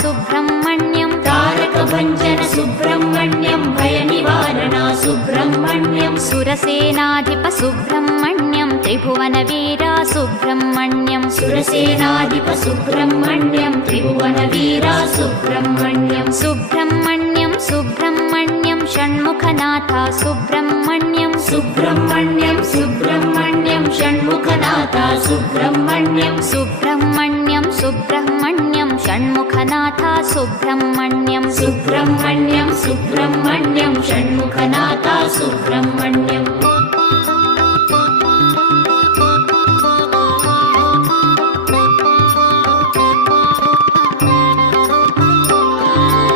Subrahmanyam तारकभञ्जन Subrahmanyam भयनिवारणा Subrahmanyam सुरसेनाधिप Subrahmanyam त्रिभुवनवीरा Subrahmanyam सुरसेनाधिप Subrahmanyam त्रिभुवनवीरा Subrahmanyam Subrahmanyam Subrahmanyam षण्मुखनाथा Subrahmanyam Subrahmanyam Subrahmanyam षण्मुखनाथा Subrahmanyam Subrahmanyam Subrahmanyam षण्मुखनाथा Subrahmanyam Subrahmanyam Subrahmanyam षण्मुखनाथा Subrahmanyam